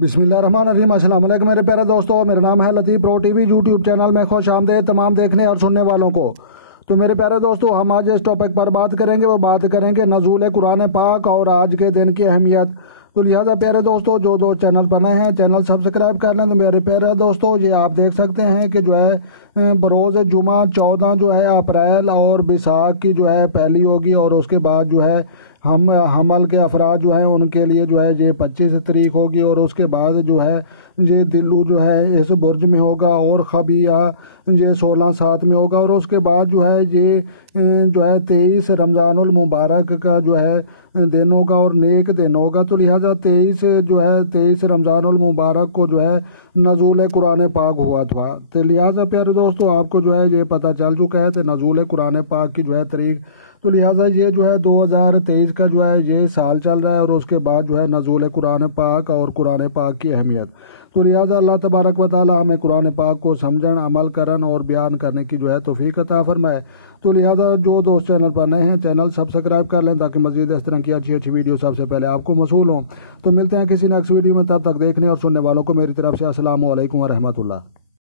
बिस्मिल्लाहिर्रहमानिर्रहीम। अस्सलाम वालेकुम मेरे प्यारे दोस्तों, मेरा नाम है लतीफ़ प्रो टीवी यूट्यूब चैनल में खुश आमदेद तमाम देखने और सुनने वालों को। तो मेरे प्यारे दोस्तों, हम आज इस टॉपिक पर बात करेंगे, वो बात करेंगे नज़ूल कुरान पाक और आज के दिन की अहमियत। तो लिहाजा प्यारे दोस्तों, जो दोस्त चैनल पर नए हैं चैनल सब्सक्राइब कर लें। तो मेरे प्यारे दोस्तों, ये आप देख सकते हैं कि जो है बरोज़ जुमा 14 जो है अप्रैल और बैसाख की जो है पहली होगी, और उसके बाद जो है हम हमल के अफराद जो है उनके लिए जो है ये 25 तारीख होगी, और उसके बाद जो है ये दिल्लू जो है इस बुर्ज में होगा, और खबिया ये 16/7 में होगा, और उसके बाद जो है ये जो है 23 रमज़ानुल मुबारक का जो है दिन होगा और नेक दिन होगा। तो लिहाजा 23 रमज़ानुल मुबारक को जो है नज़ूल कुरान पाक हुआ था। तो लिहाजा प्यारे दोस्तों, आपको जो है ये पता चल चुका है तो नज़ूल कुरान पाक की जो है तारीख। तो लिहाजा ये जो है 2023 का जो है ये साल चल रहा है, और उसके बाद जो है नज़ूल कुरान पाक और कुरान पाक की अहमियत। तो लिहाजा अल्लाह तबारक व तआला हमें कुरान पाक को समझन, अमल करन और बयान करने की जो है तौफीक अता फरमाए। तो लिहाजा जो दोस्त चैनल पर नए हैं चैनल सब्सक्राइब कर लें, ताकि मज़ीद इस तरह की अच्छी अच्छी वीडियो सबसे पहले आपको मौसूल हों। तो मिलते हैं किसी नेक्स्ट वीडियो में, तब तक देखने और सुनने वालों को मेरी तरफ से अस्सलामु अलैकुम व रहमतुल्लाह।